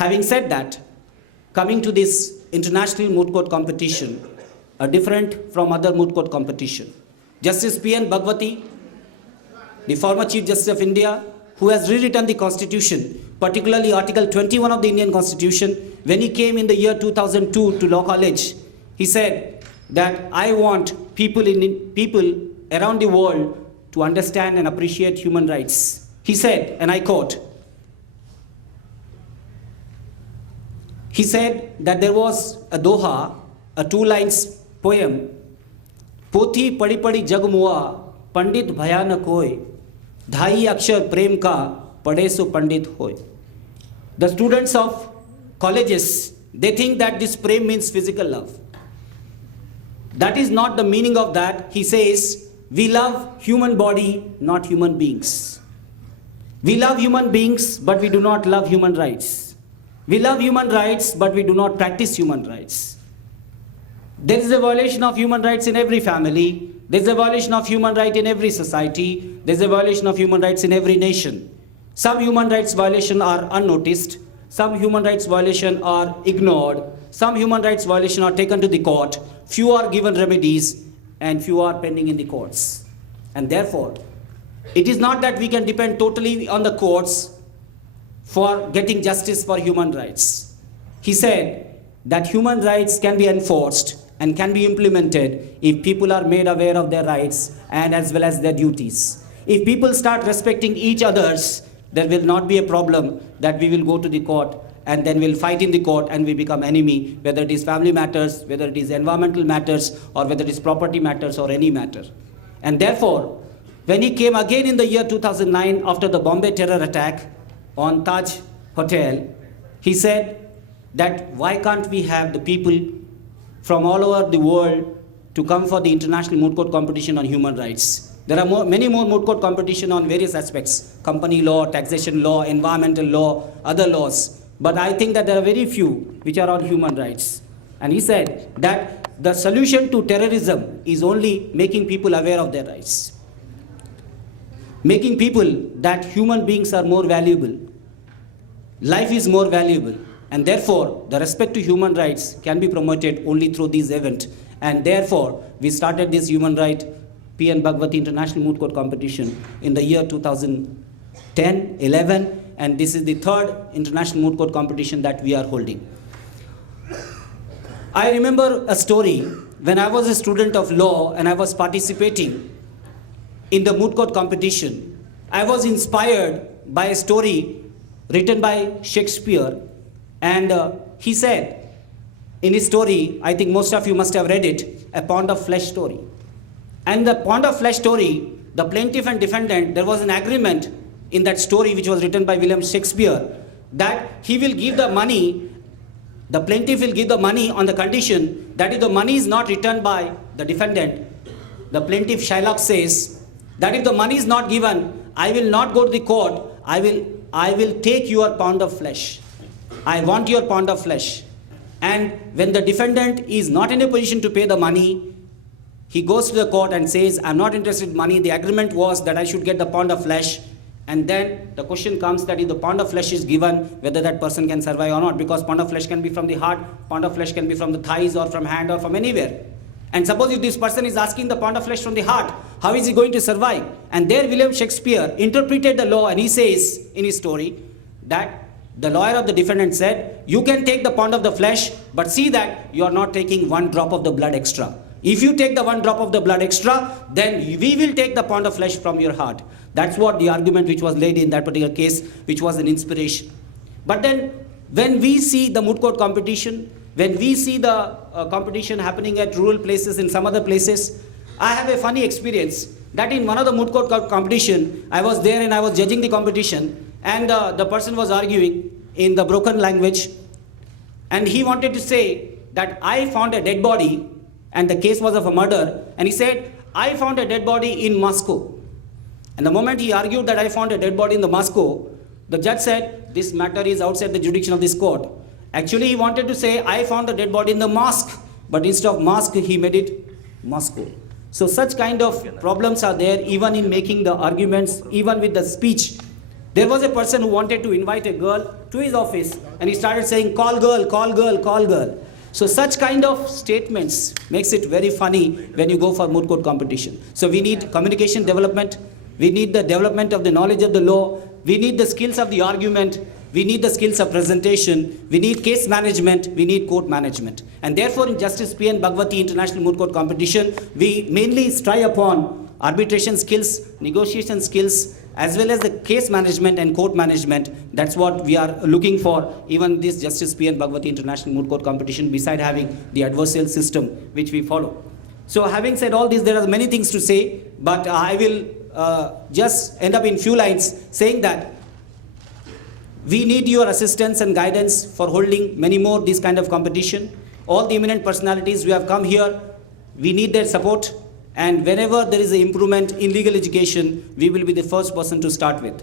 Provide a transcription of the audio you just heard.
Having said that, coming to this international moot court competition, different from other moot court competition, Justice P.N. Bhagwati, the former Chief Justice of India, who has rewritten the Constitution, particularly Article 21 of the Indian Constitution, when he came in the year 2002 to Law College, he said that I want people around the world to understand and appreciate human rights. He said, and I quote, he said that there was a doha, a 2 lines poem, Pothi padi padi jag mua, Pandit bhayanak hoy, Dhai akshar prem ka, Pade so pandit hoy. The students of colleges, they think that this prem means physical love. That is not the meaning of that. He says, we love human body, not human beings. We love human beings, but we do not love human rights. We love human rights, but we do not practice human rights. There is a violation of human rights in every family. There is a violation of human rights in every society. There is a violation of human rights in every nation. Some human rights violations are unnoticed. Some human rights violations are ignored. Some human rights violations are taken to the court. Few are given remedies, and few are pending in the courts. And therefore, it is not that we can depend totally on the courts for getting justice for human rights. He said that human rights can be enforced and can be implemented if people are made aware of their rights and as well as their duties. If people start respecting each other's, there will not be a problem that we will go to the court and then we'll fight in the court and we become enemy, whether it is family matters, whether it is environmental matters, or whether it is property matters or any matter. And therefore, when he came again in the year 2009 after the Bombay terror attack on Taj Hotel, he said that why can't we have the people from all over the world to come for the international moot court competition on human rights. There are many more moot court competition on various aspects, company law, taxation law, environmental law, other laws. But I think that there are very few which are on human rights. And he said that the solution to terrorism is only making people aware of their rights. Making people that human beings are more valuable. Life is more valuable. And therefore, the respect to human rights can be promoted only through this event. And therefore, we started this human right P.N. Bhagwati International Moot Court Competition in the year 2010-11, and this is the 3rd International Moot Court Competition that we are holding. I remember a story when I was a student of law and I was participating in the Moot Court Competition. I was inspired by a story written by Shakespeare, and he said in his story, I think most of you must have read it, a pound of flesh story. And the pound of flesh story, the plaintiff and defendant, there was an agreement in that story which was written by William Shakespeare that he will give the money, the plaintiff will give the money on the condition that if the money is not returned by the defendant, the plaintiff Shylock says that if the money is not given, I will not go to the court, I will take your pound of flesh. I want your pound of flesh. And when the defendant is not in a position to pay the money, he goes to the court and says, I'm not interested in money. The agreement was that I should get the pound of flesh. And then the question comes that if the pound of flesh is given, whether that person can survive or not, because pound of flesh can be from the heart, pound of flesh can be from the thighs or from hand or from anywhere. And suppose if this person is asking the pound of flesh from the heart, how is he going to survive? And there William Shakespeare interpreted the law, and he says in his story that the lawyer of the defendant said, you can take the pound of the flesh, but see that you are not taking 1 drop of the blood extra. If you take the 1 drop of the blood extra, then we will take the pound of flesh from your heart. That's what the argument which was laid in that particular case, which was an inspiration. But then when we see the moot court competition, when we see the competition happening at rural places in some other places, I have a funny experience that in one of the moot court competition, I was there and I was judging the competition, and the person was arguing in the broken language, and he wanted to say that I found a dead body and the case was of a murder, and he said, I found a dead body in Moscow. And the moment he argued that I found a dead body in the Moscow, the judge said, this matter is outside the jurisdiction of this court. Actually, he wanted to say, I found a dead body in the mosque, but instead of mosque, he made it Moscow. So such kind of problems are there even in making the arguments, even with the speech. There was a person who wanted to invite a girl to his office and he started saying, call girl, call girl, call girl. So such kind of statements makes it very funny when you go for moot court competition. So we need communication development, we need the development of the knowledge of the law, we need the skills of the argument, we need the skills of presentation, we need case management, we need court management. And therefore in Justice P.N. Bhagwati International Moot Court Competition, we mainly strive upon arbitration skills, negotiation skills, as well as the case management and court management. That's what we are looking for, even this Justice P.N. Bhagwati International Moot Court Competition, beside having the adversarial system which we follow. So having said all this, there are many things to say, but I will just end up in few lines saying that we need your assistance and guidance for holding many more this kind of competition. All the eminent personalities who have come here, we need their support. And whenever there is an improvement in legal education, we will be the first person to start with.